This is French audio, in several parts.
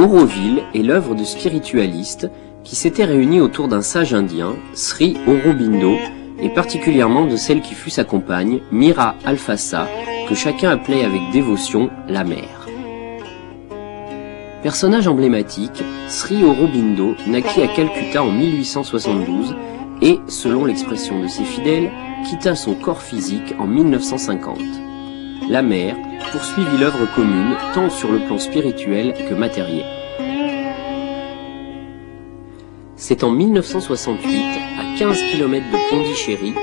Auroville est l'œuvre de spiritualistes qui s'étaient réunis autour d'un sage indien, Sri Aurobindo, et particulièrement de celle qui fut sa compagne, Mira Alfassa, que chacun appelait avec dévotion la mère. Personnage emblématique, Sri Aurobindo naquit à Calcutta en 1872 et, selon l'expression de ses fidèles, quitta son corps physique en 1950. La mère poursuivit l'œuvre commune tant sur le plan spirituel que matériel. C'est en 1968, à 15 km de Pondichéry,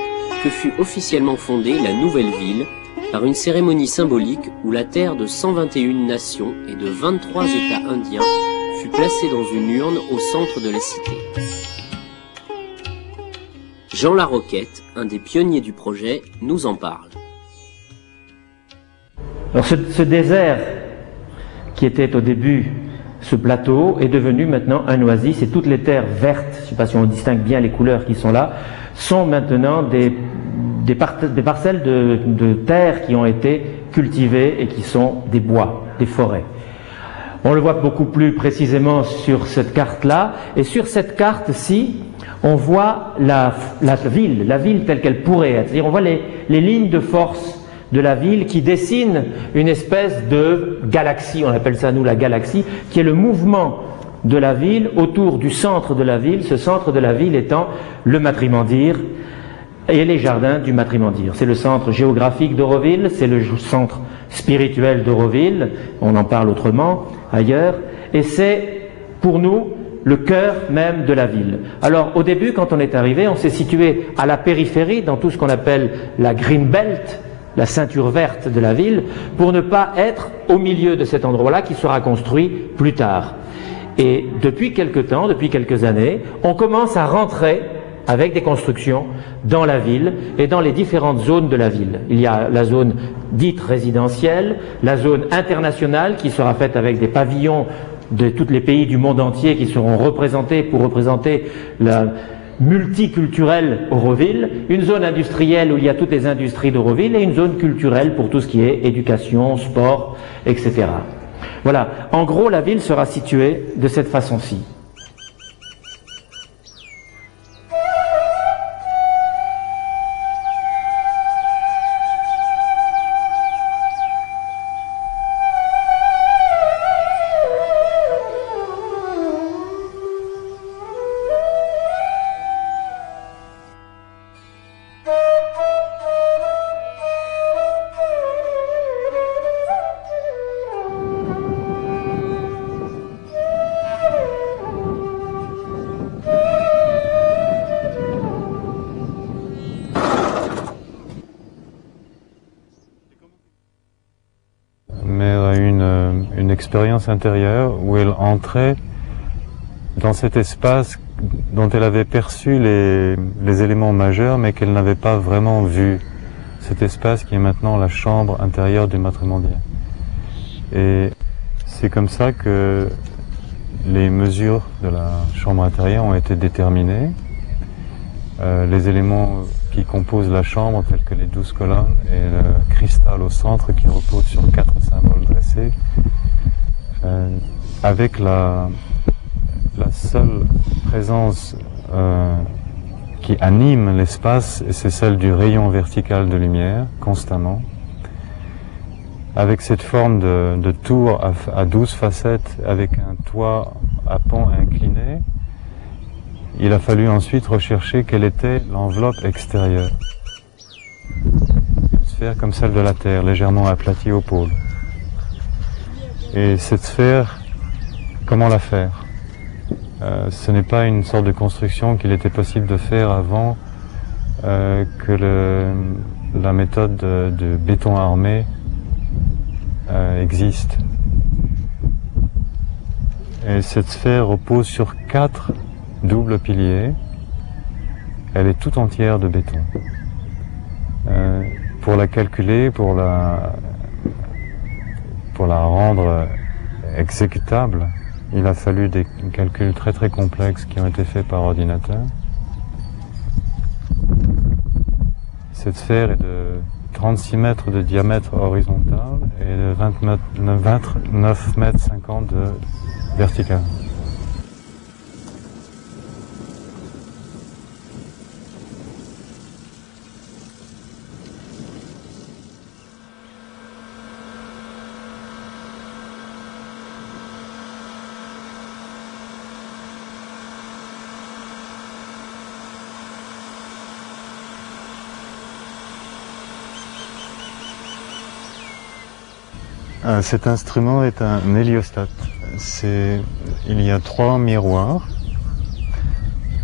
que fut officiellement fondée la nouvelle ville par une cérémonie symbolique où la terre de 121 nations et de 23 États indiens fut placée dans une urne au centre de la cité. Jean Laroquette, un des pionniers du projet, nous en parle. Alors ce désert qui était au début ce plateau est devenu maintenant un oasis et toutes les terres vertes, je ne sais pas si on distingue bien les couleurs qui sont là, sont maintenant des parcelles de terre qui ont été cultivées et qui sont des bois, des forêts. On le voit beaucoup plus précisément sur cette carte-là, et sur cette carte-ci, on voit la ville telle qu'elle pourrait être. C'est-à-dire on voit les lignes de force de la ville qui dessine une espèce de galaxie, on appelle ça nous la galaxie, qui est le mouvement de la ville autour du centre de la ville, ce centre de la ville étant le Matrimandir et les jardins du Matrimandir. C'est le centre géographique d'Auroville, c'est le centre spirituel d'Auroville, on en parle autrement ailleurs, et c'est pour nous le cœur même de la ville. Alors au début, quand on est arrivé, on s'est situé à la périphérie, dans tout ce qu'on appelle la Green Belt, la ceinture verte de la ville, pour ne pas être au milieu de cet endroit-là qui sera construit plus tard. Et depuis quelque temps, depuis quelques années, on commence à rentrer avec des constructions dans la ville et dans les différentes zones de la ville. Il y a la zone dite résidentielle, la zone internationale qui sera faite avec des pavillons de tous les pays du monde entier qui seront représentés pour représenter la multiculturelle Auroville, une zone industrielle où il y a toutes les industries d'Auroville et une zone culturelle pour tout ce qui est éducation, sport, etc. Voilà, en gros la ville sera située de cette façon-ci. Une expérience intérieure où elle entrait dans cet espace dont elle avait perçu les éléments majeurs mais qu'elle n'avait pas vraiment vu. Cet espace qui est maintenant la chambre intérieure du Matrimandir. Et c'est comme ça que les mesures de la chambre intérieure ont été déterminées. Les éléments qui composent la chambre, tels que les 12 colonnes et le cristal au centre qui repose sur 4 symboles dressés, avec la seule présence qui anime l'espace, c'est celle du rayon vertical de lumière, constamment, avec cette forme de tour à 12 facettes, avec un toit à pan incliné. Il a fallu ensuite rechercher quelle était l'enveloppe extérieure. Une sphère comme celle de la Terre, légèrement aplatie au pôle. Et cette sphère, comment la faire? Ce n'est pas une sorte de construction qu'il était possible de faire avant que la méthode de béton armé existe. Et cette sphère repose sur 4 doubles piliers. Elle est tout entière de béton. Pour la calculer, pour la rendre exécutable, il a fallu des calculs très très complexes qui ont été faits par ordinateur. Cette sphère est de 36 mètres de diamètre horizontal et de 29 mètres 50 de verticale. Cet instrument est un héliostat. Il y a 3 miroirs.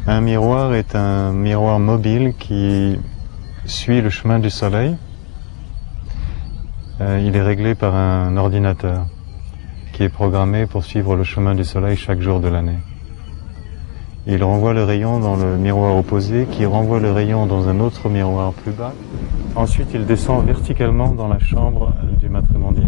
Un miroir est un miroir mobile qui suit le chemin du soleil. Il est réglé par un ordinateur qui est programmé pour suivre le chemin du soleil chaque jour de l'année. Il renvoie le rayon dans le miroir opposé, qui renvoie le rayon dans un autre miroir plus bas. Ensuite, il descend verticalement dans la chambre du matrimondier.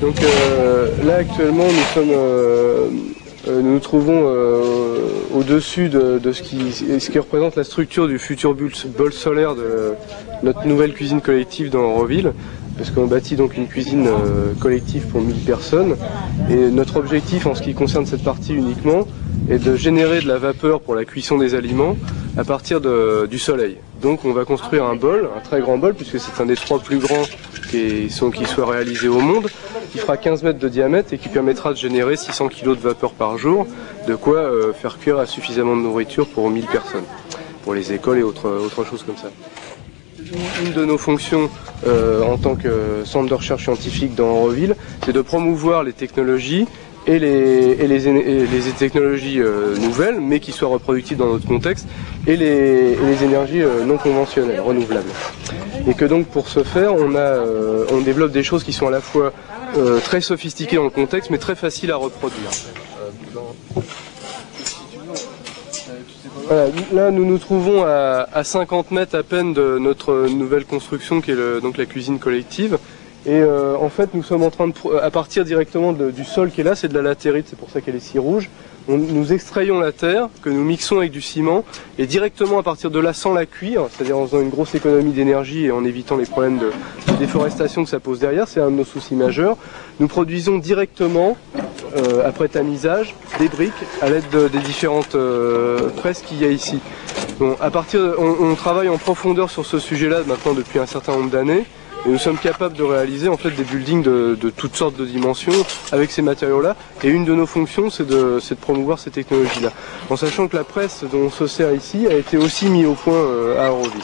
Donc là actuellement nous nous trouvons au-dessus de ce qui représente la structure du futur bol solaire de notre nouvelle cuisine collective dans Auroville, parce qu'on bâtit donc une cuisine collective pour 1000 personnes, et notre objectif en ce qui concerne cette partie uniquement est de générer de la vapeur pour la cuisson des aliments à partir du soleil. Donc on va construire un bol, un très grand bol, puisque c'est un des 3 plus grands qui soit réalisé au monde, qui fera 15 mètres de diamètre et qui permettra de générer 600 kg de vapeur par jour, de quoi faire cuire suffisamment de nourriture pour 1000 personnes, pour les écoles et autres choses comme ça. Une de nos fonctions en tant que centre de recherche scientifique dans Auroville, c'est de promouvoir les technologies et les technologies nouvelles, mais qui soient reproductibles dans notre contexte, et les énergies non conventionnelles, renouvelables. Et que donc pour ce faire, on développe des choses qui sont à la fois très sophistiquées dans le contexte, mais très faciles à reproduire. Voilà, là nous nous trouvons à 50 mètres à peine de notre nouvelle construction qui est donc la cuisine collective. Et en fait nous sommes en train de, à partir directement du sol qui est là, c'est de la latérite, c'est pour ça qu'elle est si rouge. Nous extrayons la terre, que nous mixons avec du ciment, et directement à partir de là, sans la cuire, c'est-à-dire en faisant une grosse économie d'énergie et en évitant les problèmes de déforestation que ça pose derrière, c'est un de nos soucis majeurs, nous produisons directement, après tamisage, des briques à l'aide des différentes presses qu'il y a ici. Bon, on travaille en profondeur sur ce sujet-là maintenant depuis un certain nombre d'années. Et nous sommes capables de réaliser en fait des buildings de toutes sortes de dimensions avec ces matériaux-là. Et une de nos fonctions, c'est de promouvoir ces technologies-là. En sachant que la presse dont on se sert ici a été aussi mise au point à Auroville.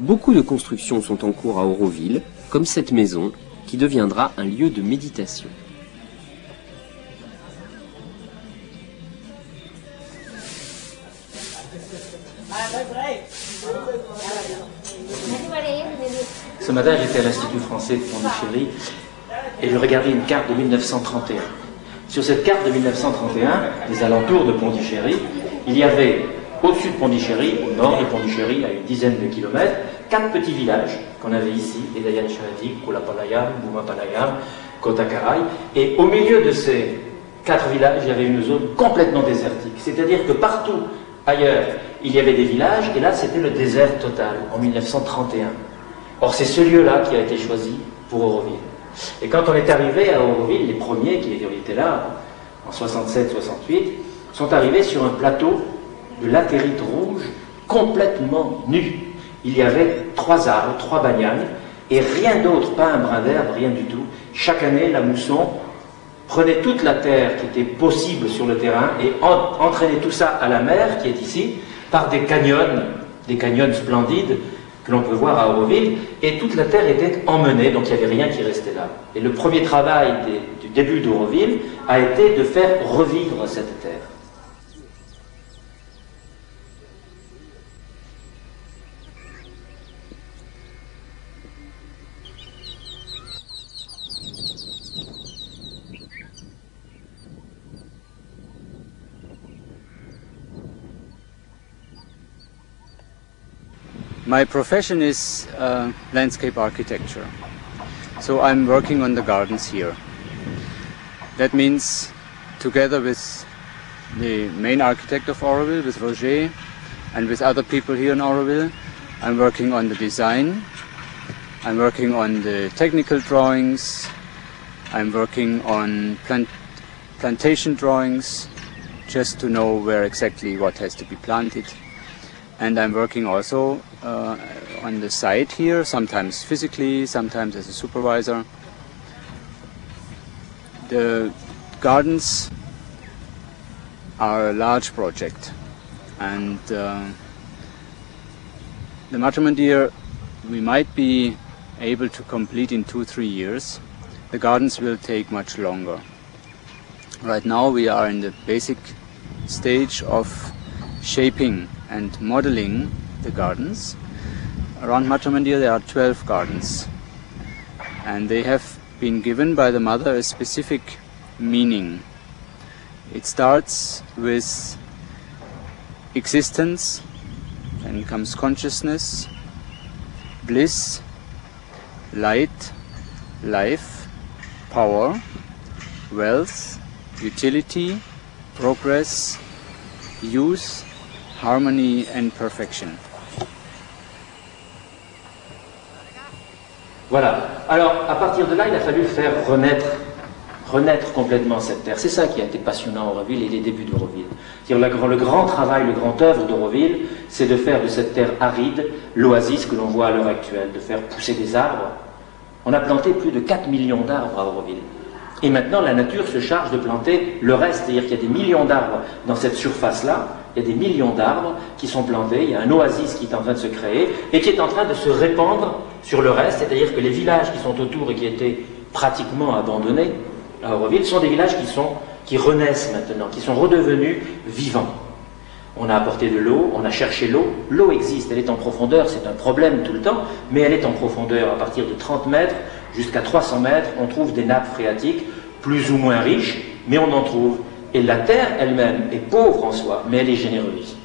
Beaucoup de constructions sont en cours à Auroville, comme cette maison, qui deviendra un lieu de méditation. Ce matin, j'étais à l'Institut français de Pondichéry et je regardais une carte de 1931. Sur cette carte de 1931, des alentours de Pondichéry, il y avait au-dessus de Pondichéry, au nord de Pondichéry, à une dizaine de kilomètres, 4 petits villages qu'on avait ici, Edayan Sharadik, Kulapalayam, Bumapalayam, Kotakaray, et au milieu de ces 4 villages, il y avait une zone complètement désertique. C'est-à-dire que partout ailleurs, il y avait des villages, et là, c'était le désert total, en 1931. Or, c'est ce lieu-là qui a été choisi pour Auroville. Et quand on est arrivé à Auroville, les premiers qui étaient là, en 67-68, sont arrivés sur un plateau de latérite rouge complètement nue. Il y avait 3 arbres, 3 bagnanes, et rien d'autre, pas un brin d'herbe, rien du tout. Chaque année, la mousson prenait toute la terre qui était possible sur le terrain et entraînait tout ça à la mer, qui est ici, par des canyons splendides que l'on peut voir à Auroville, et toute la terre était emmenée, donc il n'y avait rien qui restait là. Et le premier travail du début d'Auroville a été de faire revivre cette terre. My profession is landscape architecture, so I'm working on the gardens here. That means, together with the main architect of Auroville, with Roger, and with other people here in Auroville, I'm working on the design, I'm working on the technical drawings, I'm working on plantation drawings, just to know where exactly what has to be planted. And I'm working also on the site here, sometimes physically, sometimes as a supervisor. The gardens are a large project, and the Matromandir we might be able to complete in 2-3 years. The gardens will take much longer. Right now we are in the basic stage of shaping and modeling the gardens. Around Matromandir there are 12 gardens, and they have been given by the mother a specific meaning. It starts with existence, then comes consciousness, bliss, light, life, power, wealth, utility, progress, use, harmony and perfection. Voilà. Alors, à partir de là, il a fallu faire renaître complètement cette terre. C'est ça qui a été passionnant à Auroville et les débuts d'Auroville. C'est-à-dire le grand travail, le grand œuvre d'Auroville, c'est de faire de cette terre aride l'oasis que l'on voit à l'heure actuelle, de faire pousser des arbres. On a planté plus de 4 millions d'arbres à Auroville. Et maintenant, la nature se charge de planter le reste, c'est-à-dire qu'il y a des millions d'arbres dans cette surface-là, il y a des millions d'arbres qui sont plantés, il y a un oasis qui est en train de se créer et qui est en train de se répandre sur le reste, c'est-à-dire que les villages qui sont autour et qui étaient pratiquement abandonnés à Auroville sont des villages qui renaissent maintenant, qui sont redevenus vivants. On a apporté de l'eau, on a cherché l'eau, l'eau existe, elle est en profondeur, c'est un problème tout le temps, mais elle est en profondeur à partir de 30 mètres jusqu'à 300 mètres, on trouve des nappes phréatiques plus ou moins riches, mais on en trouve. Et la terre elle-même est pauvre en soi, mais elle est généreuse.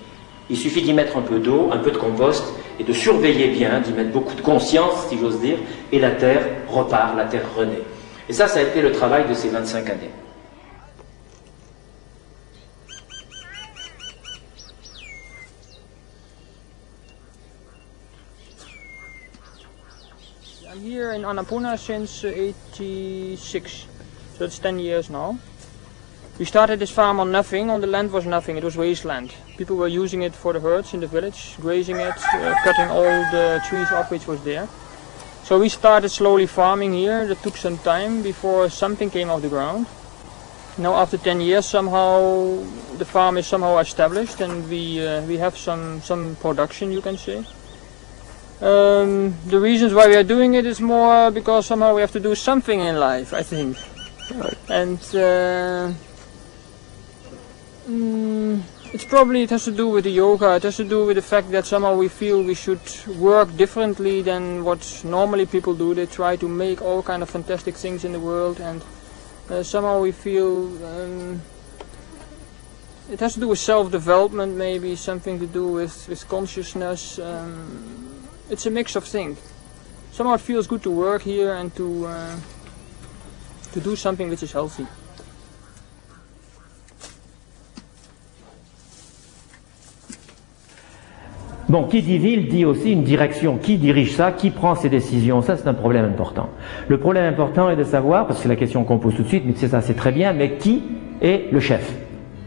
Il suffit d'y mettre un peu d'eau, un peu de compost, et de surveiller bien, d'y mettre beaucoup de conscience, si j'ose dire, et la terre repart, la terre renaît. Et ça a été le travail de ces 25 années. I'm here in Annapurna since 86, so it's 10 years now. We started this farm on nothing, on the land was nothing, it was wasteland. People were using it for the herds in the village, grazing it, cutting all the trees off which was there. So we started slowly farming here, that took some time before something came off the ground. Now after 10 years somehow the farm is somehow established and we have some production, you can say. The reasons why we are doing it is more because somehow we have to do something in life, I think. And it has to do with the yoga, it has to do with the fact that somehow we feel we should work differently than what normally people do. They try to make all kind of fantastic things in the world, and somehow we feel it has to do with self-development, maybe something to do with consciousness. It's a mix of things. Somehow it feels good to work here and to do something which is healthy. Bon, qui dit ville dit aussi une direction. Qui dirige ça? Qui prend ces décisions? Ça, c'est un problème important. Le problème important est de savoir, parce que c'est la question qu'on pose tout de suite, mais c'est ça, c'est très bien, mais qui est le chef?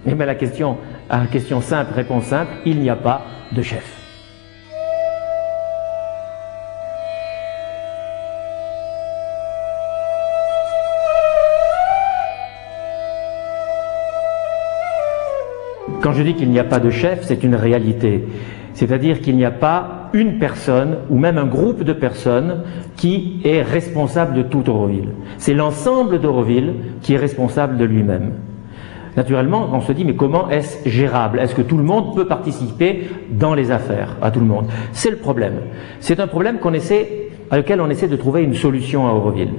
Et bien la question à question simple, réponse simple, il n'y a pas de chef. Quand je dis qu'il n'y a pas de chef, c'est une réalité. C'est-à-dire qu'il n'y a pas une personne, ou même un groupe de personnes, qui est responsable de tout Auroville. C'est l'ensemble d'Auroville qui est responsable de lui-même. Naturellement, on se dit, mais comment est-ce gérable? Est-ce que tout le monde peut participer dans les affaires? À tout le monde. C'est le problème. C'est un problème à lequel on essaie de trouver une solution à Auroville.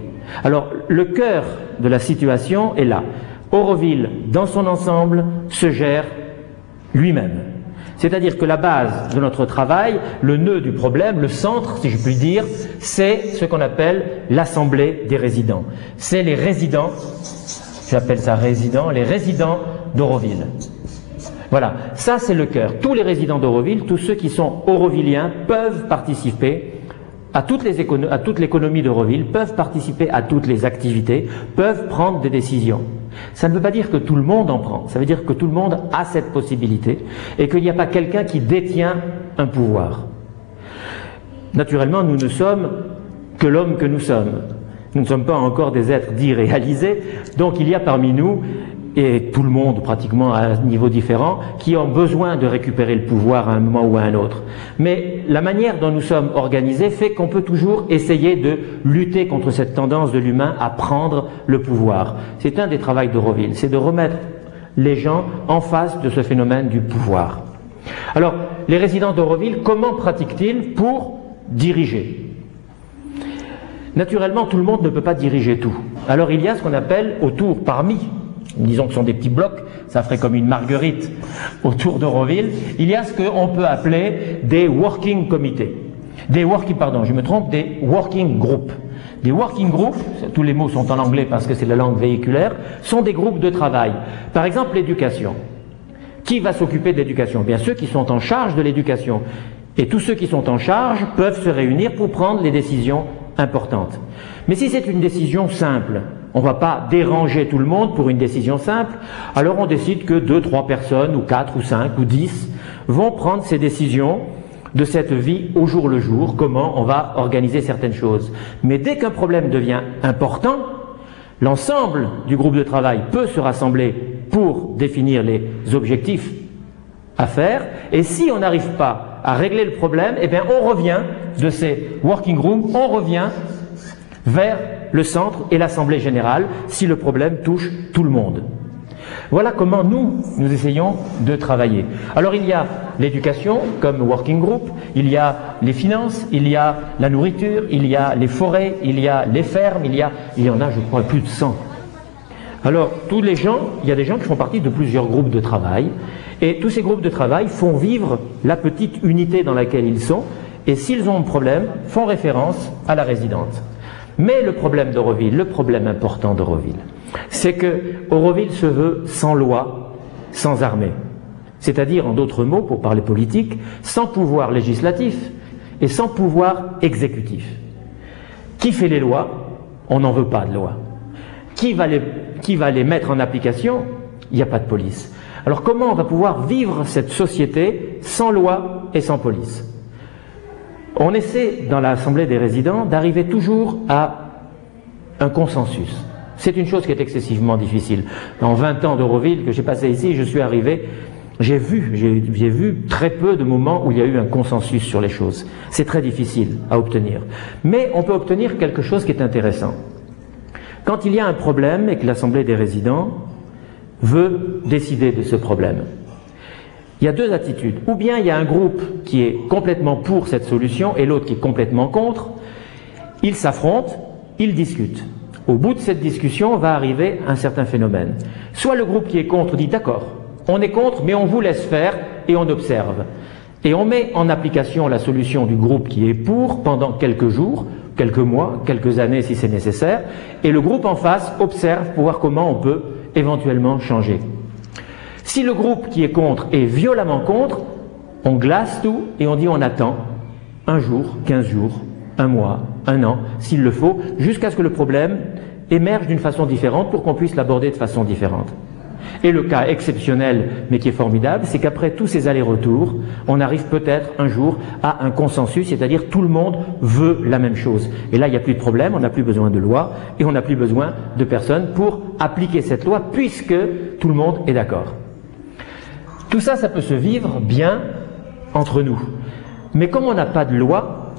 Alors, le cœur de la situation est là. Auroville, dans son ensemble, se gère lui-même. C'est-à-dire que la base de notre travail, le nœud du problème, le centre, si je puis dire, c'est ce qu'on appelle l'assemblée des résidents. C'est les résidents, j'appelle ça résidents, les résidents d'Auroville. Voilà, ça c'est le cœur. Tous les résidents d'Auroville, tous ceux qui sont aurovilliens peuvent participer à toute l'économie d'Auroville, peuvent participer à toutes les activités, peuvent prendre des décisions. Ça ne veut pas dire que tout le monde en prend, ça veut dire que tout le monde a cette possibilité et qu'il n'y a pas quelqu'un qui détient un pouvoir. Naturellement, nous ne sommes que l'homme que nous sommes. Nous ne sommes pas encore des êtres dits réalisés, donc il y a parmi nous, et tout le monde pratiquement à un niveau différent, qui ont besoin de récupérer le pouvoir à un moment ou à un autre. Mais la manière dont nous sommes organisés fait qu'on peut toujours essayer de lutter contre cette tendance de l'humain à prendre le pouvoir. C'est un des travaux d'Auroville, c'est de remettre les gens en face de ce phénomène du pouvoir. Alors, les résidents d'Auroville, comment pratiquent-ils pour diriger? Naturellement, tout le monde ne peut pas diriger tout. Alors il y a ce qu'on appelle autour, parmi, disons que ce sont des petits blocs, ça ferait comme une marguerite autour d'Auroville, il y a ce qu'on peut appeler des working comités. Des working groups. Des working groups, tous les mots sont en anglais parce que c'est la langue véhiculaire, sont des groupes de travail. Par exemple, l'éducation. Qui va s'occuper de l'éducation? Bien ceux qui sont en charge de l'éducation. Et tous ceux qui sont en charge peuvent se réunir pour prendre les décisions importantes. Mais si c'est une décision simple, on ne va pas déranger tout le monde pour une décision simple, alors on décide que 2, 3 personnes, ou 4, ou 5, ou 10 vont prendre ces décisions de cette vie au jour le jour, comment on va organiser certaines choses. Mais dès qu'un problème devient important, l'ensemble du groupe de travail peut se rassembler pour définir les objectifs à faire, et si on n'arrive pas à régler le problème, eh bien on revient de ces working groups, on revient vers le centre et l'assemblée générale si le problème touche tout le monde. Voilà comment nous essayons de travailler. Alors il y a l'éducation comme working group, il y a les finances, il y a la nourriture, il y a les forêts, il y a les fermes, il y en a je crois plus de 100. Alors tous les gens, il y a des gens qui font partie de plusieurs groupes de travail et tous ces groupes de travail font vivre la petite unité dans laquelle ils sont et s'ils ont un problème, font référence à la résidence. Mais le problème d'Auroville, le problème important d'Auroville, c'est que Auroville se veut sans loi, sans armée. C'est-à-dire, en d'autres mots, pour parler politique, sans pouvoir législatif et sans pouvoir exécutif. Qui fait les lois? On n'en veut pas de loi. Qui va les mettre en application? Il n'y a pas de police. Alors comment on va pouvoir vivre cette société sans loi et sans police? On essaie, dans l'Assemblée des résidents, d'arriver toujours à un consensus. C'est une chose qui est excessivement difficile. En 20 ans d'Auroville que j'ai passé ici, je suis arrivé, j'ai vu très peu de moments où il y a eu un consensus sur les choses. C'est très difficile à obtenir. Mais on peut obtenir quelque chose qui est intéressant. Quand il y a un problème et que l'Assemblée des résidents veut décider de ce problème, il y a deux attitudes. Ou bien il y a un groupe qui est complètement pour cette solution et l'autre qui est complètement contre. Ils s'affrontent, ils discutent. Au bout de cette discussion va arriver un certain phénomène. Soit le groupe qui est contre dit d'accord, on est contre mais on vous laisse faire et on observe. Et on met en application la solution du groupe qui est pour pendant quelques jours, quelques mois, quelques années si c'est nécessaire. Et le groupe en face observe pour voir comment on peut éventuellement changer. Si le groupe qui est contre est violemment contre, on glace tout et on dit on attend un jour, 15 jours, un mois, un an, s'il le faut, jusqu'à ce que le problème émerge d'une façon différente pour qu'on puisse l'aborder de façon différente. Et le cas exceptionnel, mais qui est formidable, c'est qu'après tous ces allers-retours, on arrive peut-être un jour à un consensus, c'est-à-dire tout le monde veut la même chose. Et là, il n'y a plus de problème, on n'a plus besoin de loi et on n'a plus besoin de personnes pour appliquer cette loi, puisque tout le monde est d'accord. Tout ça, ça peut se vivre bien entre nous. Mais comme on n'a pas de loi,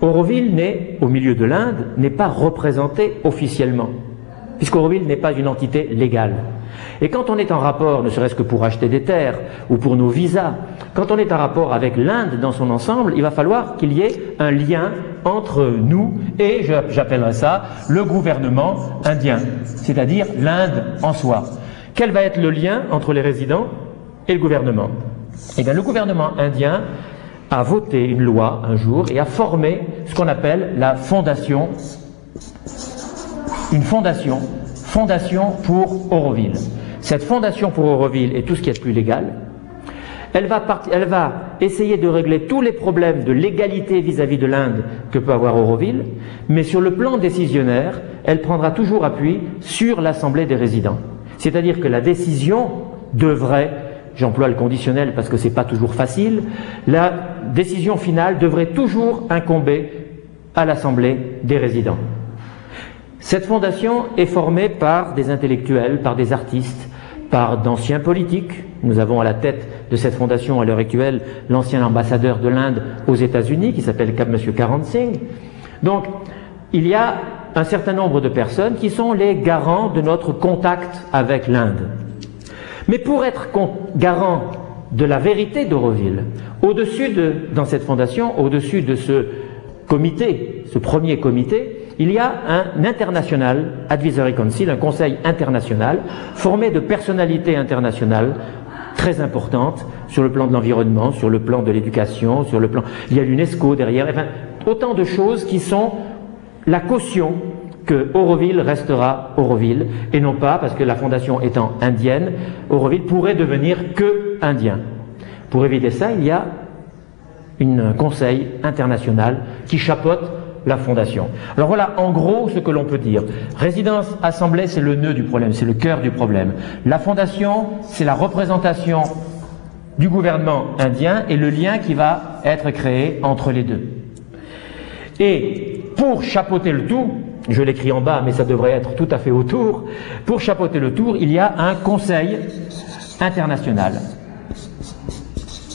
Auroville n'est, au milieu de l'Inde, n'est pas représenté officiellement, puisqu'Auroville n'est pas une entité légale. Et quand on est en rapport, ne serait-ce que pour acheter des terres ou pour nos visas, quand on est en rapport avec l'Inde dans son ensemble, il va falloir qu'il y ait un lien entre nous et, j'appellerais ça, le gouvernement indien, c'est-à-dire l'Inde en soi. Quel va être le lien entre les résidents et le gouvernement? Eh bien, le gouvernement indien a voté une loi un jour et a formé ce qu'on appelle la fondation, une fondation pour Auroville. Cette fondation pour Auroville est tout ce qui est de plus légal. Elle va essayer de régler tous les problèmes de légalité vis-à-vis de l'Inde que peut avoir Auroville, mais sur le plan décisionnaire, elle prendra toujours appui sur l'Assemblée des résidents. C'est-à-dire que la décision devrait, j'emploie le conditionnel parce que ce n'est pas toujours facile, la décision finale devrait toujours incomber à l'Assemblée des résidents. Cette fondation est formée par des intellectuels, par des artistes, par d'anciens politiques. Nous avons à la tête de cette fondation à l'heure actuelle l'ancien ambassadeur de l'Inde aux États-Unis qui s'appelle M. Karan Singh. Donc il y a un certain nombre de personnes qui sont les garants de notre contact avec l'Inde. Mais pour être garant de la vérité d'Auroville, dans cette fondation, au-dessus de ce comité, ce premier comité, il y a un International Advisory Council, un conseil international formé de personnalités internationales très importantes sur le plan de l'environnement, sur le plan de l'éducation, sur le plan... Il y a l'UNESCO derrière, enfin, autant de choses qui sont la caution que Auroville restera Auroville, et non pas, parce que la fondation étant indienne, Auroville pourrait devenir que indien. Pour éviter ça, il y a un conseil international qui chapeaute la fondation. Alors voilà, en gros, ce que l'on peut dire. Résidence, assemblée, c'est le nœud du problème, c'est le cœur du problème. La fondation, c'est la représentation du gouvernement indien et le lien qui va être créé entre les deux. Et pour chapeauter le tout, je l'écris en bas, mais ça devrait être tout à fait autour, pour chapeauter le tout, il y a un conseil international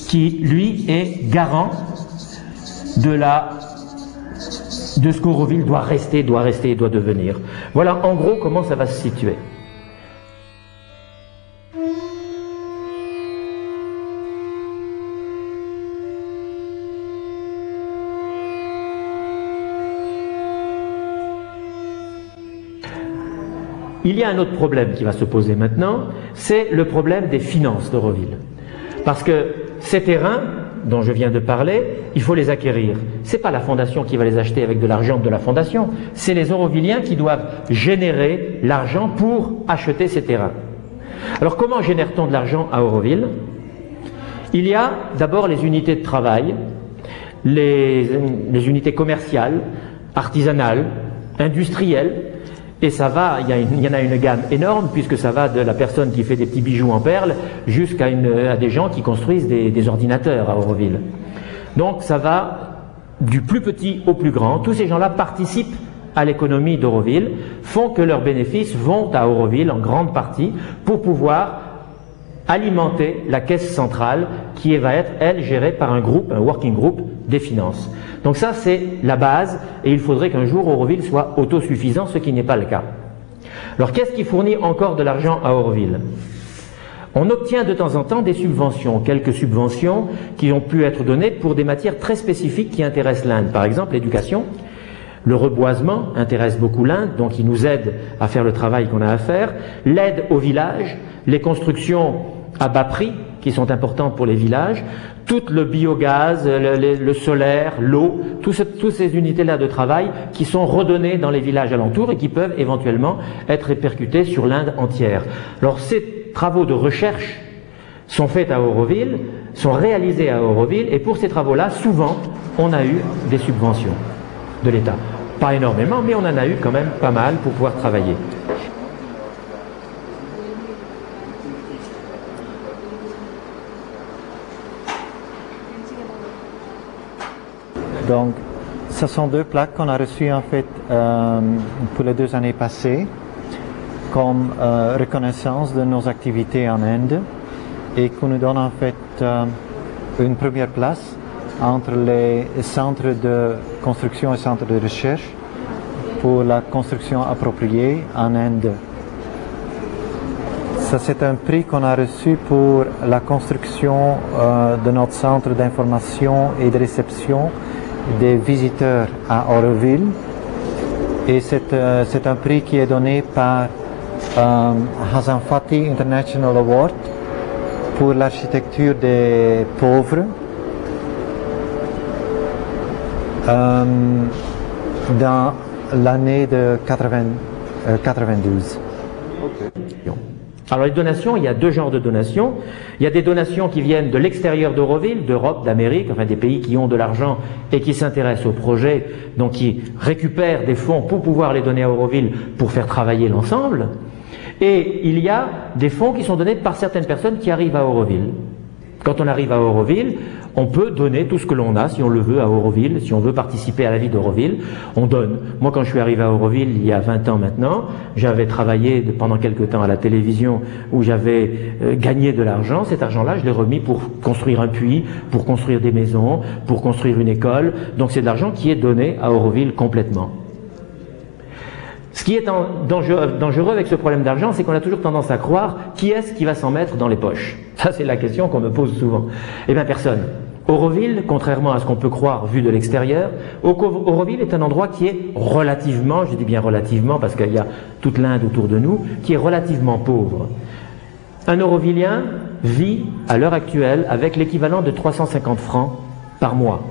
qui, lui, est garant de ce qu'Auroville doit rester et doit devenir. Voilà en gros comment ça va se situer. Il y a un autre problème qui va se poser maintenant, c'est le problème des finances d'Auroville. Parce que ces terrains dont je viens de parler, il faut les acquérir. Ce n'est pas la fondation qui va les acheter avec de l'argent de la fondation, c'est les Aurovilliens qui doivent générer l'argent pour acheter ces terrains. Alors comment génère-t-on de l'argent à Auroville? Il y a d'abord les unités de travail, les unités commerciales, artisanales, industrielles, et ça va, il y en a une gamme énorme, puisque ça va de la personne qui fait des petits bijoux en perles jusqu'à des gens qui construisent des ordinateurs à Auroville. Donc ça va du plus petit au plus grand. Tous ces gens-là participent à l'économie d'Auroville, font que leurs bénéfices vont à Auroville en grande partie pour pouvoir alimenter la caisse centrale qui va être, elle, gérée par un groupe, un working group des finances. Donc ça, c'est la base, et il faudrait qu'un jour Auroville soit autosuffisant, ce qui n'est pas le cas. Alors qu'est-ce qui fournit encore de l'argent à Auroville? On obtient de temps en temps des subventions, quelques subventions qui ont pu être données pour des matières très spécifiques qui intéressent l'Inde. Par exemple, l'éducation. Le reboisement intéresse beaucoup l'Inde, donc il nous aide à faire le travail qu'on a à faire. L'aide aux villages, les constructions à bas prix, qui sont importantes pour les villages, tout le biogaz, le solaire, l'eau, toutes ces unités-là de travail qui sont redonnées dans les villages alentours et qui peuvent éventuellement être répercutés sur l'Inde entière. Alors ces travaux de recherche sont faits à Auroville, sont réalisés à Auroville, et pour ces travaux-là, souvent, on a eu des subventions de l'État. Pas énormément, mais on en a eu quand même pas mal pour pouvoir travailler. Donc, ce sont deux plaques qu'on a reçues en fait pour les 2 années passées comme reconnaissance de nos activités en Inde et qui nous donne en fait une première place entre les centres de construction et centres de recherche pour la construction appropriée en Inde. Ça, c'est un prix qu'on a reçu pour la construction de notre centre d'information et de réception des visiteurs à Auroville. Et c'est un prix qui est donné par Hassan Fatih International Award pour l'architecture des pauvres dans l'année de 92. Alors les donations, il y a 2 genres de donations. Il y a des donations qui viennent de l'extérieur d'Auroville, d'Europe, d'Amérique, enfin des pays qui ont de l'argent et qui s'intéressent au projet, donc qui récupèrent des fonds pour pouvoir les donner à Auroville pour faire travailler l'ensemble. Et il y a des fonds qui sont donnés par certaines personnes qui arrivent à Auroville. Quand on arrive à Auroville, on peut donner tout ce que l'on a, si on le veut, à Auroville. Si on veut participer à la vie d'Auroville, on donne. Moi, quand je suis arrivé à Auroville, il y a 20 ans maintenant, j'avais travaillé pendant quelques temps à la télévision où j'avais gagné de l'argent. Cet argent-là, je l'ai remis pour construire un puits, pour construire des maisons, pour construire une école. Donc c'est de l'argent qui est donné à Auroville complètement. Ce qui est dangereux avec ce problème d'argent, c'est qu'on a toujours tendance à croire qui est-ce qui va s'en mettre dans les poches. Ça, c'est la question qu'on me pose souvent. Eh bien, personne. Auroville, contrairement à ce qu'on peut croire vu de l'extérieur, Auroville est un endroit qui est relativement, je dis bien relativement parce qu'il y a toute l'Inde autour de nous, qui est relativement pauvre. Un Aurovillien vit à l'heure actuelle avec l'équivalent de 350 francs par mois.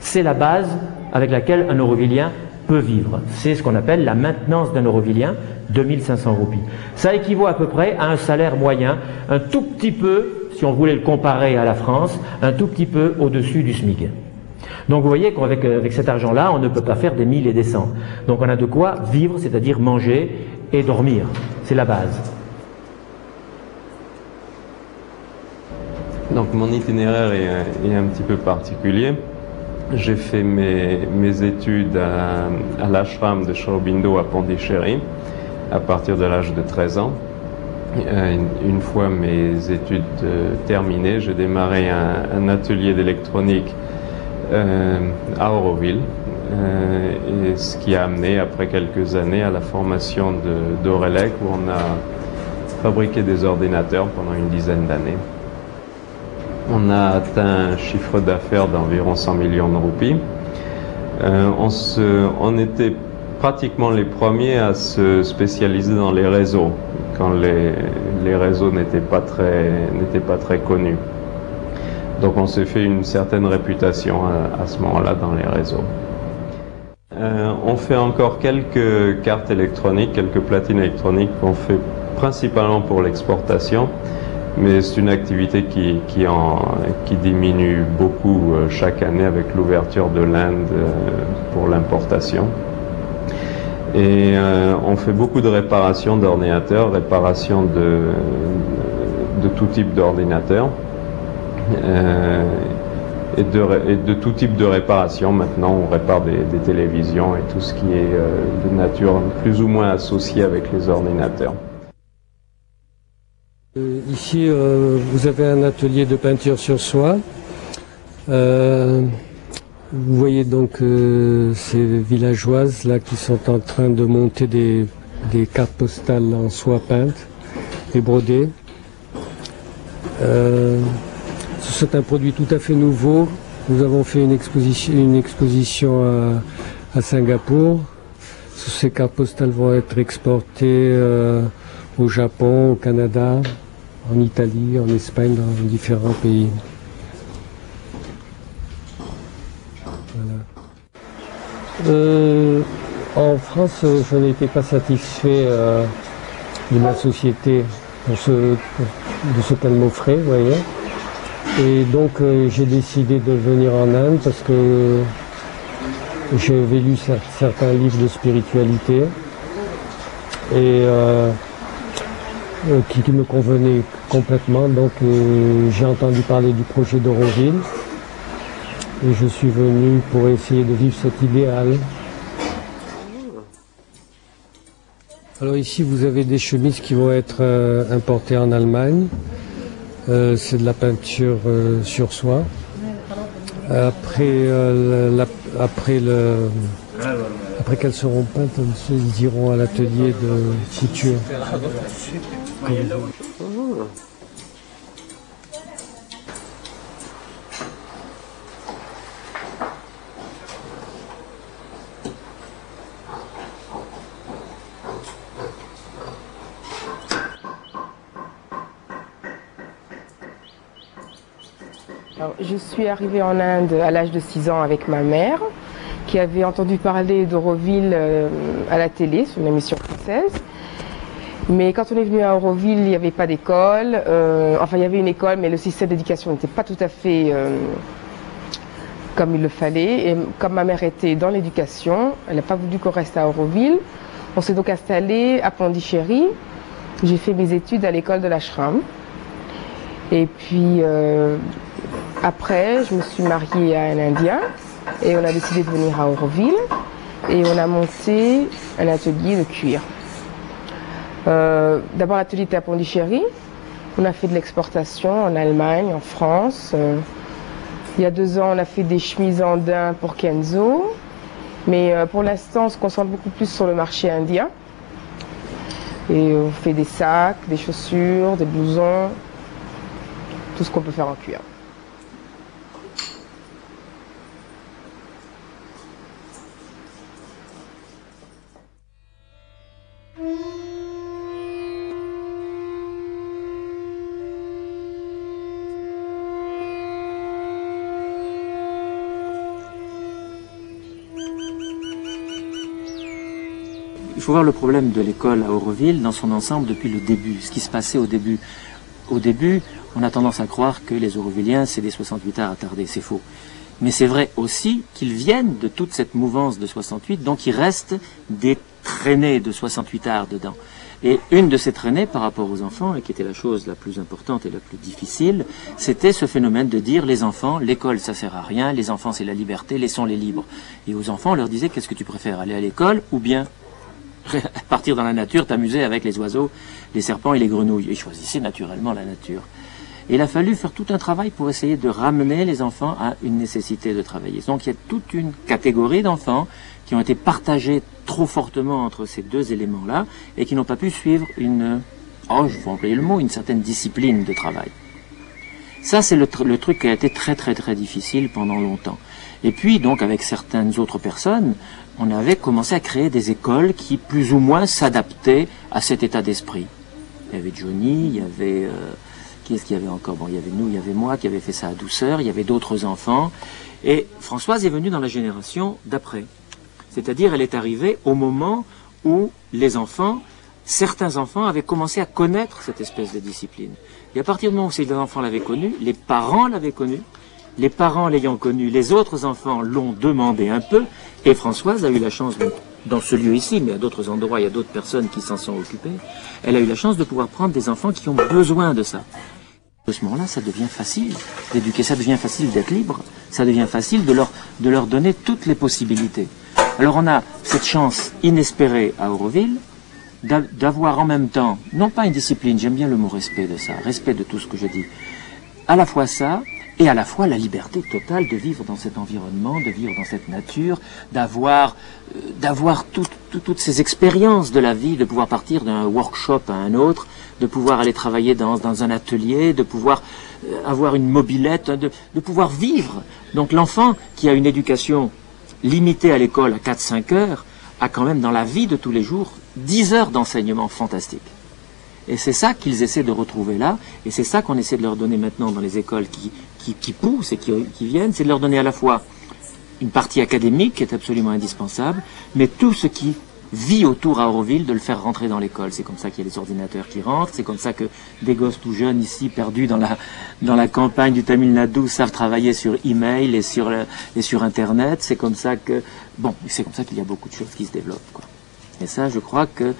C'est la base avec laquelle un Aurovillien peut vivre. C'est ce qu'on appelle la maintenance d'un Aurovillien, 2500 roupies. Ça équivaut à peu près à un salaire moyen, un tout petit peu, si on voulait le comparer à la France, un tout petit peu au-dessus du SMIC. Donc vous voyez qu'avec cet argent-là, on ne peut pas faire des 1000 et des 100. Donc on a de quoi vivre, c'est-à-dire manger et dormir. C'est la base. Donc mon itinéraire est un petit peu particulier. J'ai fait mes études à l'ashram de Sri Aurobindo à Pondichéry à partir de l'âge de 13 ans. Une fois mes études terminées, j'ai démarré un atelier d'électronique à Auroville, et ce qui a amené après quelques années à la formation d'Aurelec où on a fabriqué des ordinateurs pendant une dizaine d'années. On a atteint un chiffre d'affaires d'environ 100 millions de roupies. On était pratiquement les premiers à se spécialiser dans les réseaux, quand les réseaux n'étaient pas très connus. Donc on s'est fait une certaine réputation à ce moment-là dans les réseaux. On fait encore quelques cartes électroniques, quelques platines électroniques qu'on fait principalement pour l'exportation. Mais c'est une activité qui diminue beaucoup chaque année avec l'ouverture de l'Inde pour l'importation. Et on fait beaucoup de réparations d'ordinateurs, réparations de tout type d'ordinateurs et de tout type de réparation. Maintenant, on répare des télévisions et tout ce qui est de nature plus ou moins associée avec les ordinateurs. Ici, vous avez un atelier de peinture sur soie. Vous voyez donc ces villageoises là qui sont en train de monter des cartes postales en soie peinte et brodées. C'est un produit tout à fait nouveau. Nous avons fait une exposition à Singapour. Ces cartes postales vont être exportées au Japon, au Canada, en Italie, en Espagne, dans différents pays. Voilà. En France, je n'étais pas satisfait de ma société de ce qu'elle m'offrait, vous voyez. Et donc j'ai décidé de venir en Inde parce que j'avais lu certains livres de spiritualité et qui me convenait complètement. Donc j'ai entendu parler du projet d'Auroville et je suis venu pour essayer de vivre cet idéal. Alors ici vous avez des chemises qui vont être importées en Allemagne. C'est de la peinture sur soie. Après qu'elles seront peintes, elles iront à l'atelier de couture. Alors, je suis arrivée en Inde à l'âge de 6 ans avec ma mère, qui avait entendu parler d'Auroville à la télé, sur une émission française. Mais quand on est venu à Auroville, il n'y avait pas d'école. Enfin, il y avait une école, mais le système d'éducation n'était pas tout à fait comme il le fallait. Et comme ma mère était dans l'éducation, elle n'a pas voulu qu'on reste à Auroville. On s'est donc installé à Pondichéry. J'ai fait mes études à l'école de l'Ashram. Et puis, après, je me suis mariée à un Indien et on a décidé de venir à Auroville et on a monté un atelier de cuir. D'abord, l'atelier était à Pondichéry. On a fait de l'exportation en Allemagne, en France. Il y a 2 ans, on a fait des chemises en daim pour Kenzo. Mais pour l'instant, on se concentre beaucoup plus sur le marché indien. Et on fait des sacs, des chaussures, des blousons, tout ce qu'on peut faire en cuir. Il faut voir le problème de l'école à Auroville dans son ensemble depuis le début, ce qui se passait au début. Au début, on a tendance à croire que les Aurovilliens, c'est des 68 arts attardés, c'est faux. Mais c'est vrai aussi qu'ils viennent de toute cette mouvance de 68, donc il reste des traînées de 68 arts dedans. Et une de ces traînées par rapport aux enfants, et qui était la chose la plus importante et la plus difficile, c'était ce phénomène de dire les enfants, l'école ça sert à rien, les enfants c'est la liberté, laissons-les libres. Et aux enfants on leur disait qu'est-ce que tu préfères, aller à l'école ou bien partir dans la nature, t'amuser avec les oiseaux, les serpents et les grenouilles. Ils choisissaient naturellement la nature. Et il a fallu faire tout un travail pour essayer de ramener les enfants à une nécessité de travailler. Donc il y a toute une catégorie d'enfants qui ont été partagés trop fortement entre ces deux éléments-là et qui n'ont pas pu suivre une, je vais employer le mot, une certaine discipline de travail. Ça, c'est le truc qui a été très très très difficile pendant longtemps. Et puis, donc, avec certaines autres personnes, on avait commencé à créer des écoles qui, plus ou moins, s'adaptaient à cet état d'esprit. Il y avait Johnny, il y avait... qui est-ce qu'il y avait encore? Bon, il y avait nous, il y avait moi qui avait fait ça à douceur, il y avait d'autres enfants. Et Françoise est venue dans la génération d'après. C'est-à-dire, elle est arrivée au moment où les enfants, certains enfants avaient commencé à connaître cette espèce de discipline. Et à partir du moment où ces enfants l'avaient connue, les parents l'avaient connue, les parents l'ayant connu, les autres enfants l'ont demandé un peu, et Françoise a eu la chance, dans ce lieu ici, mais à d'autres endroits, il y a d'autres personnes qui s'en sont occupées, elle a eu la chance de pouvoir prendre des enfants qui ont besoin de ça. À ce moment-là, ça devient facile d'éduquer, ça devient facile d'être libre, ça devient facile de leur donner toutes les possibilités. Alors on a cette chance inespérée à Auroville, d'avoir en même temps, non pas une discipline, j'aime bien le mot respect de ça, respect de tout ce que je dis, à la fois ça, et à la fois la liberté totale de vivre dans cet environnement, de vivre dans cette nature, d'avoir toutes ces expériences de la vie, de pouvoir partir d'un workshop à un autre, de pouvoir aller travailler dans un atelier, de pouvoir avoir une mobilette, de pouvoir vivre. Donc l'enfant qui a une éducation limitée à l'école à 4-5 heures, a quand même dans la vie de tous les jours 10 heures d'enseignement fantastique. Et c'est ça qu'ils essaient de retrouver là, et c'est ça qu'on essaie de leur donner maintenant dans les écoles qui poussent et qui viennent, c'est de leur donner à la fois une partie académique qui est absolument indispensable, mais tout ce qui vit autour à Auroville, de le faire rentrer dans l'école. C'est comme ça qu'il y a les ordinateurs qui rentrent, c'est comme ça que des gosses tout jeunes ici, perdus dans la campagne du Tamil Nadu, savent travailler sur email et sur Internet. C'est comme ça que, c'est comme ça qu'il y a beaucoup de choses qui se développent, quoi. Et ça, je crois que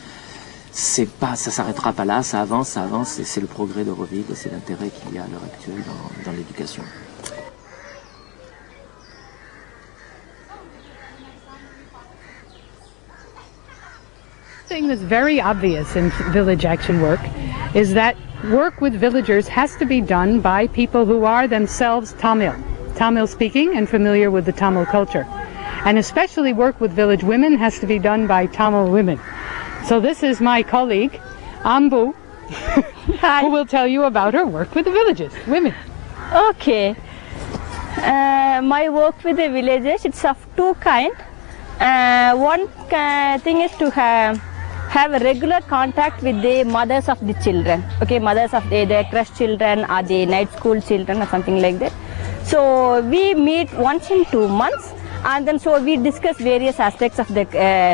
ça s'arrêtera pas là, ça avance, et c'est le progrès d'Auroville, et c'est l'intérêt qu'il y a à l'heure actuelle dans l'éducation. thing that's very obvious in village action work is that work with villagers has to be done by people who are themselves Tamil speaking and familiar with the Tamil culture. And especially work with village women has to be done by Tamil women. So this is my colleague, Ambu, who will tell you about her work with the villages, women. Okay. My work with the villages, it's of two kinds. One thing is to have a regular contact with the mothers of the children. Okay, mothers of the crush children or the night school children or something like that. So we meet once in 2 months, and then so we discuss various aspects of the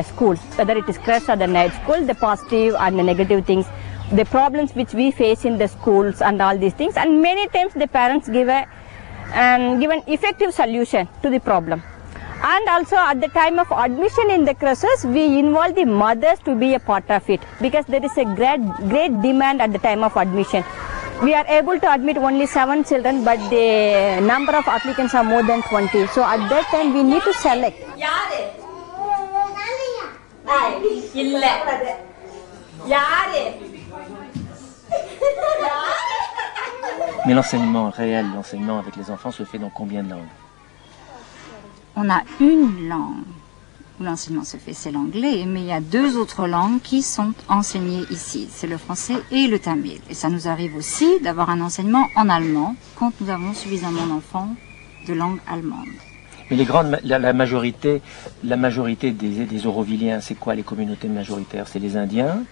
school, whether it is crush or the night school, the positive and the negative things, the problems which we face in the schools and all these things. And many times the parents give an effective solution to the problem. And also at the time of admission in the crushes, we involve the mothers to be a part of it, because there is a great demand at the time of admission. We are able to admit only 7 children, but the number of applicants are more than 20. So at that time we need to select. Mais l'enseignement réel, l'enseignement avec les enfants se fait dans combien de langues? On a une langue où l'enseignement se fait, c'est l'anglais, mais il y a 2 autres langues qui sont enseignées ici, c'est le français et le tamil. Et ça nous arrive aussi d'avoir un enseignement en allemand quand nous avons suffisamment d'enfants de langue allemande. Mais la majorité des Aurovilliens, c'est quoi les communautés majoritaires? C'est les Indiens?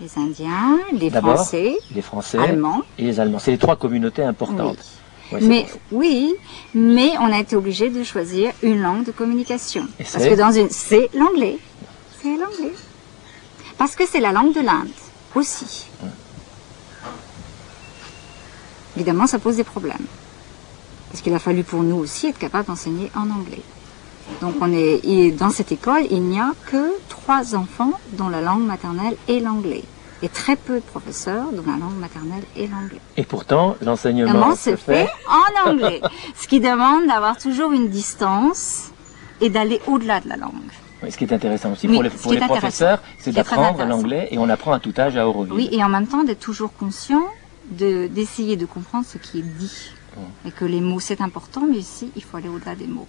Les Indiens, les Français, Allemands et les Allemands. C'est les 3 communautés importantes. Oui. Mais on a été obligé de choisir une langue de communication. Parce que c'est l'anglais. C'est l'anglais. Parce que c'est la langue de l'Inde aussi. Évidemment, ça pose des problèmes. Parce qu'il a fallu pour nous aussi être capable d'enseigner en anglais. Donc dans cette école, il n'y a que 3 enfants dont la langue maternelle est l'anglais. Et très peu de professeurs dont la langue maternelle est l'anglais. Et pourtant, l'enseignement se fait en anglais. Ce qui demande d'avoir toujours une distance et d'aller au-delà de la langue. Oui, ce qui est intéressant aussi pour les professeurs, c'est d'apprendre l'anglais, et on apprend à tout âge à Auroville. Oui, et en même temps d'être toujours conscient d'essayer de comprendre ce qui est dit. Et que les mots, c'est important, mais aussi, il faut aller au-delà des mots.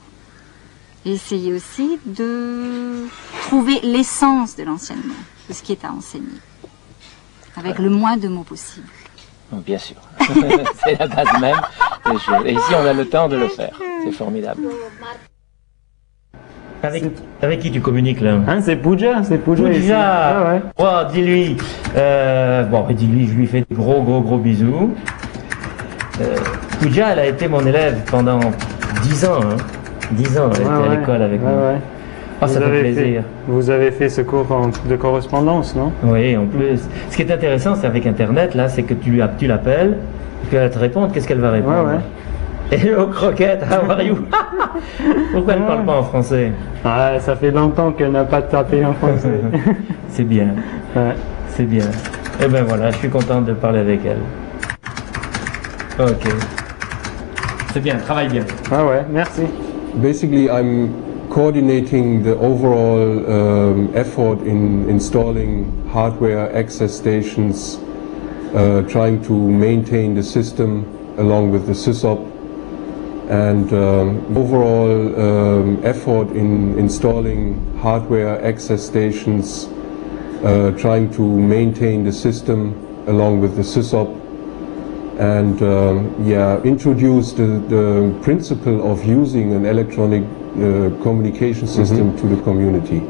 Et essayer aussi de trouver l'essence de l'enseignement, de ce qui est à enseigner. Avec le moins de mots possible. Bien sûr. C'est la base même des choses. Et ici, on a le temps de le faire. C'est formidable. Avec qui tu communiques là? C'est Pooja. Pooja. Ouais. Oh, dis-lui. Dis-lui, je lui fais de gros bisous. Pooja, elle a été mon élève pendant 10 ans. 10 ans, elle était à l'école avec moi. Ouais. Oh, ça fait plaisir. Vous avez fait ce cours de correspondance, non? Oui, en plus. Ce qui est intéressant, c'est avec Internet, là, c'est que tu l'appelles, et puis elle te répond, qu'est-ce qu'elle va répondre? Hello, Croquette, how are you? Pourquoi elle ne parle pas en français? Ça fait longtemps qu'elle n'a pas tapé en français. C'est bien. C'est bien. Et ben voilà, je suis content de parler avec elle. Ok. C'est bien, travaille bien. Merci. Basically, I'm coordinating the overall effort in installing hardware access stations, trying to maintain the system along with the SysOp, and overall effort in installing hardware access stations, trying to maintain the system along with the SysOp, and introduce the principle of using an electronic communication system to the community.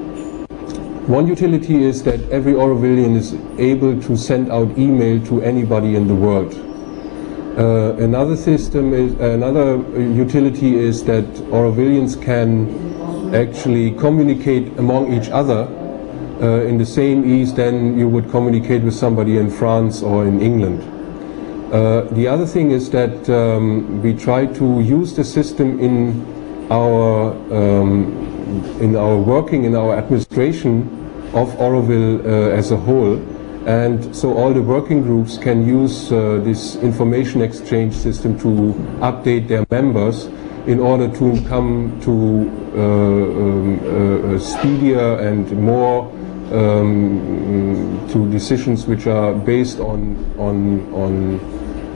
One utility is that every Aurovillian is able to send out email to anybody in the world. Another utility is that Aurovillians can actually communicate among each other in the same ease than you would communicate with somebody in France or in England. The other thing is that we try to use the system in our working, in our administration of Auroville as a whole, and so all the working groups can use this information exchange system to update their members in order to come to a speedier and more to decisions which are based on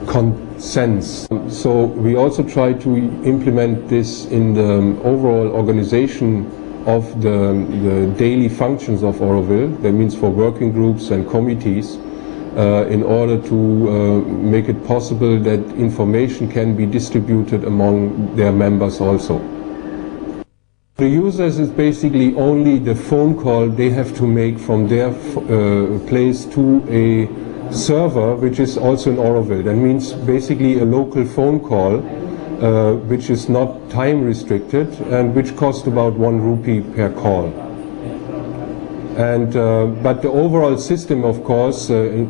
consents. So we also try to implement this in the overall organization of the daily functions of Auroville. That means for working groups and committees, in order to make it possible that information can be distributed among their members also. The users is basically only the phone call they have to make from their place to a server, which is also in Auroville. That means basically a local phone call, which is not time restricted and which costs about 1 rupee per call. And, but the overall system, of course,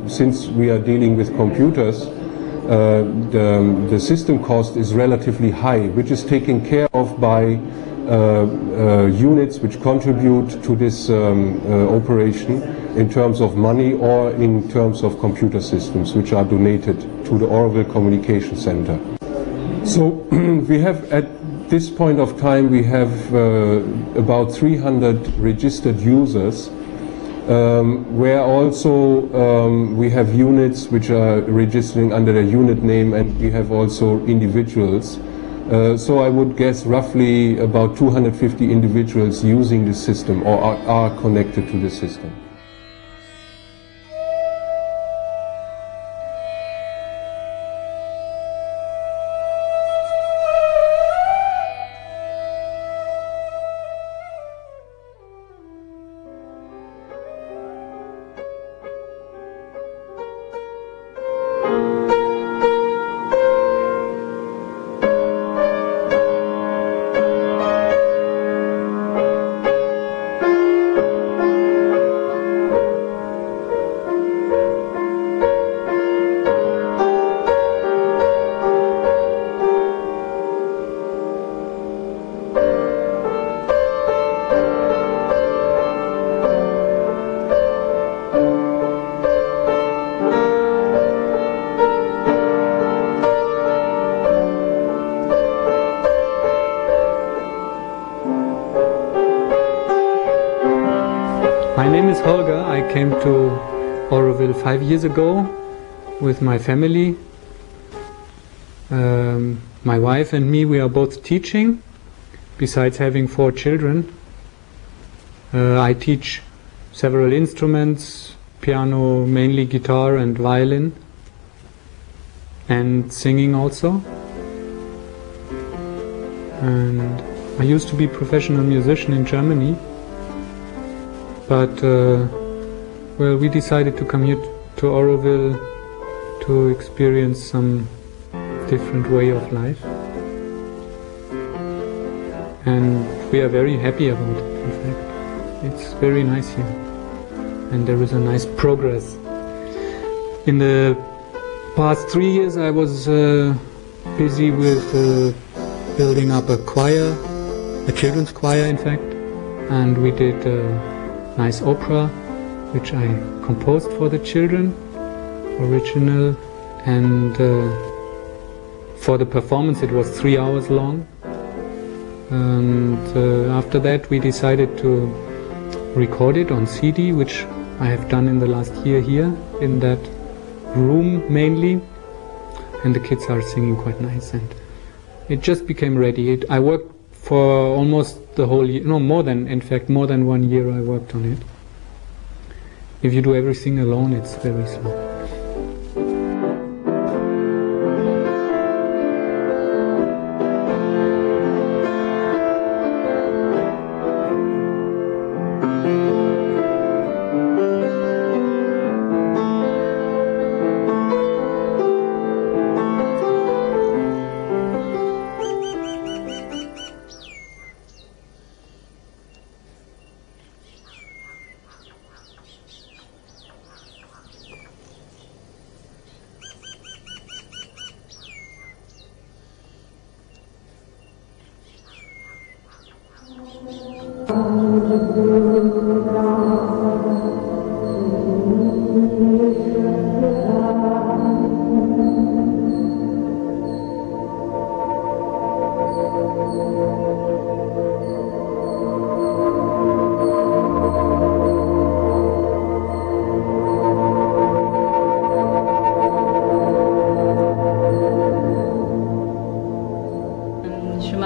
since we are dealing with computers, the system cost is relatively high, which is taken care of by units which contribute to this operation in terms of money or in terms of computer systems which are donated to the Auroville Communication Center. So we have, at this point of time, we have about 300 registered users, where also we have units which are registering under a unit name, and we have also individuals. So I would guess roughly about 250 individuals using the system or are connected to the system. My name is Holger. I came to Auroville 5 years ago with my family. My wife and me, we are both teaching, besides having 4 children. I teach several instruments, piano, mainly guitar and violin, and singing also. And I used to be a professional musician in Germany. But, well, we decided to come here to Auroville to experience some different way of life. And we are very happy about it, in fact. It's very nice here. And there is a nice progress. In the past 3 years I was busy with building up a choir, a children's choir in fact. And we did nice opera, which I composed for the children, original, and for the performance it was 3 hours long. And after that we decided to record it on CD, which I have done in the last year here, in that room mainly, and the kids are singing quite nice, and it just became ready. I worked for almost the whole year, no, more than, in fact, more than 1 year I worked on it. If you do everything alone, it's very slow.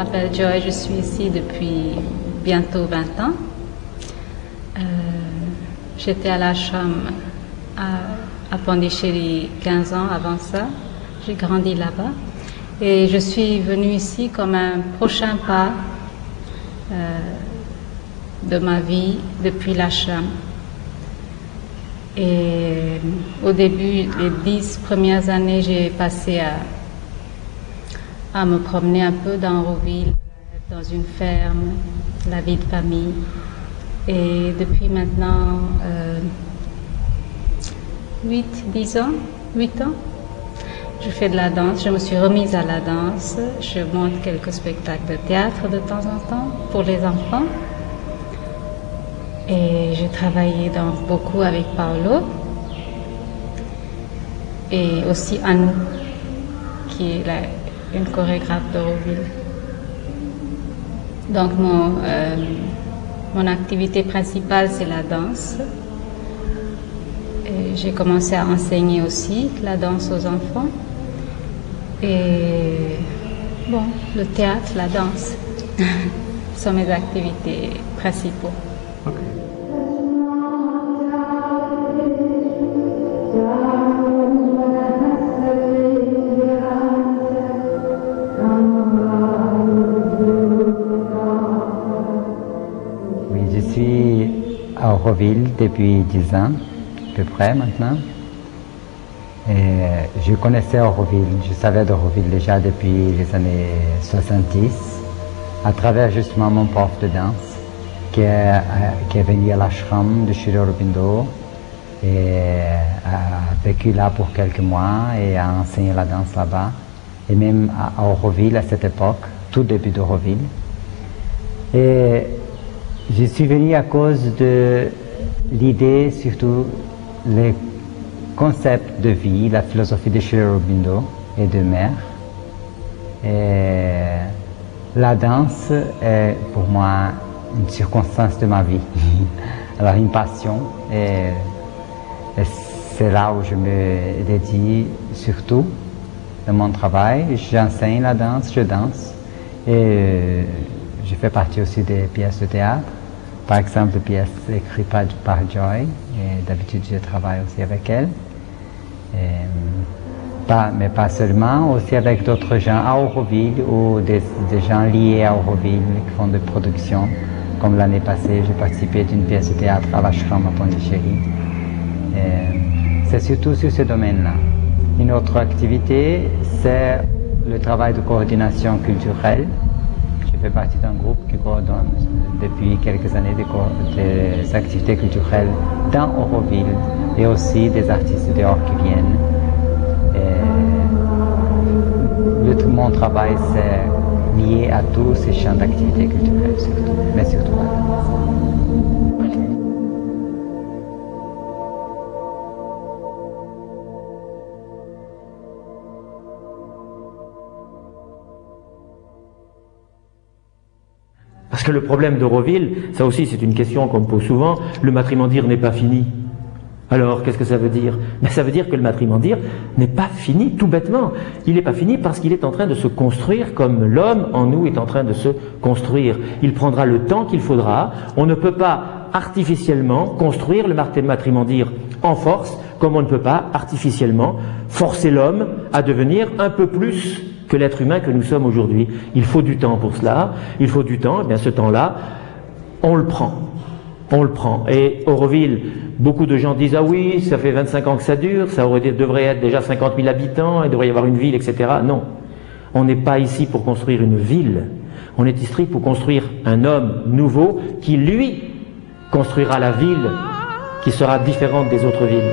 m'appelle Joy, je suis ici depuis bientôt 20 ans. J'étais à l'ashram à Pondichéry 15 ans avant ça. J'ai grandi là-bas. Et je suis venue ici comme un prochain pas de ma vie depuis l'ashram. Et au début, les 10 premières années, j'ai passé à me promener un peu dans Auroville, dans une ferme, la vie de famille. Et depuis maintenant 8 ans, je fais de la danse. Je me suis remise à la danse. Je monte quelques spectacles de théâtre de temps en temps pour les enfants. Et j'ai travaillé beaucoup avec Paolo et aussi Anou, qui est une chorégraphe d'Auroville. Donc mon activité principale, c'est la danse. Et j'ai commencé à enseigner aussi la danse aux enfants. Et bon, le théâtre, la danse sont mes activités principales. Oui, je suis à Auroville depuis 10 ans, à peu près maintenant. Et je connaissais Auroville, je savais d'Auroville déjà depuis les années 70, à travers justement mon prof de danse qui est venu à l'ashram de Sri Aurobindo et a vécu là pour quelques mois et a enseigné la danse là-bas. Et même à Auroville à cette époque, tout début d'Auroville. Et je suis venu à cause de l'idée, surtout les concepts de vie, la philosophie de Sri Aurobindo et de mère. Et la danse est pour moi une circonstance de ma vie, alors une passion. Et c'est là où je me dédie surtout dans mon travail. J'enseigne la danse, je danse et je fais partie aussi des pièces de théâtre. Par exemple, des pièces écrites par Joy, et d'habitude je travaille aussi avec elle. Mais pas seulement, aussi avec d'autres gens à Auroville ou des gens liés à Auroville qui font des productions. Comme l'année passée, j'ai participé d'une pièce de théâtre à l'ashram à Pondichéry. C'est surtout sur ce domaine-là. Une autre activité, c'est le travail de coordination culturelle. Je fais partie d'un groupe qui coordonne depuis quelques années des activités culturelles dans Auroville et aussi des artistes dehors qui viennent. Mon travail, c'est lié à tous ces champs d'activités culturelles, surtout, mais surtout la danse. Parce que le problème d'Auroville, ça aussi c'est une question qu'on me pose souvent, le matrimondir n'est pas fini. Alors, qu'est-ce que ça veut dire? Ben, ça veut dire que le matrimondir n'est pas fini, tout bêtement. Il n'est pas fini parce qu'il est en train de se construire comme l'homme en nous est en train de se construire. Il prendra le temps qu'il faudra. On ne peut pas artificiellement construire le matrimondir en force, comme on ne peut pas artificiellement forcer l'homme à devenir un peu plus que l'être humain que nous sommes aujourd'hui. Il faut du temps pour cela. Il faut du temps. Et bien, ce temps-là, on le prend. On le prend. Et Auroville, beaucoup de gens disent « Ah oui, ça fait 25 ans que ça dure, ça devrait être déjà 50 000 habitants, il devrait y avoir une ville, etc. » Non, on n'est pas ici pour construire une ville. On est ici pour construire un homme nouveau qui, lui, construira la ville qui sera différente des autres villes.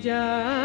जा